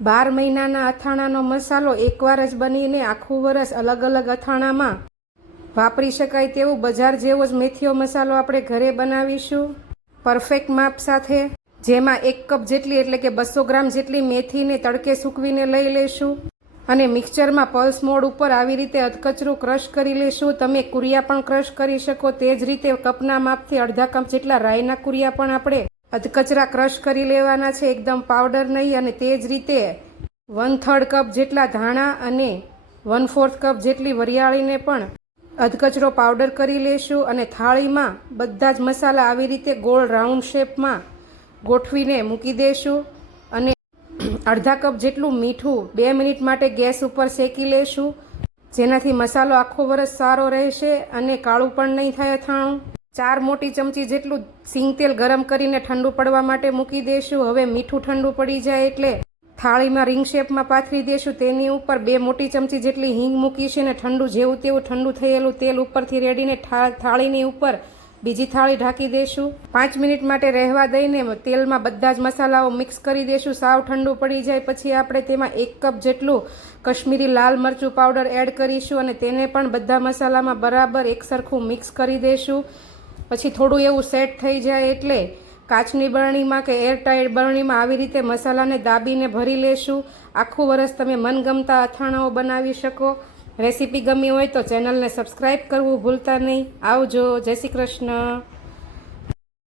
12 મહિનાના અથાણાનો મસાલો એકવાર જ બનીને આખું વરસ અલગ અલગ અથાણામાં વાપરી શકાય તેવું બજાર જેવો જ મેથીઓ મસાલો આપણે ઘરે બનાવીશું પરફેક્ટ માપ સાથે, જેમાં 1 કપ જેટલી એટલે કે 200 ગ્રામ જેટલી મેથીને તડકે સૂકવીને લઈ લેશું અને મિક્સચરમાં પલ્સ મોડ ઉપર આવી રીતે અધકચરું ક્રશ કરી લેશું। તમે કુરિયા પણ ક્રશ કરી શકો। તે જ રીતે કપના માપથી અડધા કપ જેટલા રાઈના કુરિયા પણ આપણે અધકચરા ક્રશ કરી લેવાના છે, એકદમ પાવડર નહીં। અને તે જ રીતે 1/3 કપ જેટલા ધાણા અને 1/4 કપ જેટલી વરિયાળીને પણ અધકચરો પાવડર કરી લેશું અને થાળીમાં બધા જ મસાલા આવી રીતે ગોળ રાઉન્ડ શેપમાં ગોઠવીને મૂકી દેશું અને અડધા કપ જેટલું મીઠું 2 મિનિટ માટે ગેસ ઉપર શેકી લેશું, જેનાથી મસાલો આખો વરસ સારો રહેશે અને કાળું પણ નહીં થાય અથાણું। 4 મોટી ચમચી જેટલું સિંગ તેલ ગરમ કરીને ઠંડુ પડવા માટે મૂકી દેશું। હવે મીઠું ઠંડુ પડી જાય એટલે થાળીમાં રિંગ શેપમાં પાથરી દેશું। તેની ઉપર 2 મોટી ચમચી જેટલી હિંગ મૂકીશું અને ઠંડુ જેવું તેવું ઠંડુ થયેલું તેલ ઉપરથી રેડીને થાળીની ઉપર બીજી થાળી ઢાંકી દેશું। 5 મિનિટ માટે રહેવા દઈને તેલમાં બધા જ મસાલાઓ મિક્સ કરી દેશું। સાવ ઠંડુ પડી જાય પછી આપણે તેમાં 1 કપ જેટલું કશ્મીરી લાલ મરચું પાવડર એડ કરીશું અને તેને પણ બધા મસાલામાં બરાબર એકસરખું મિક્સ કરી દેશું। પછી થોડું એવું સેટ થઈ જાય એટલે કાચની બરણીમાં કે એરટાઈટ બરણીમાં આવી રીતે મસાલાને દાબીને ભરી લેશું। આખું વરસ તમે મનગમતા અથાણાઓ બનાવી શકો। રેસીપી ગમી હોય તો ચેનલને સબસ્ક્રાઈબ કરવું ભૂલતા નહીં। આવજો, જય શ્રી કૃષ્ણ।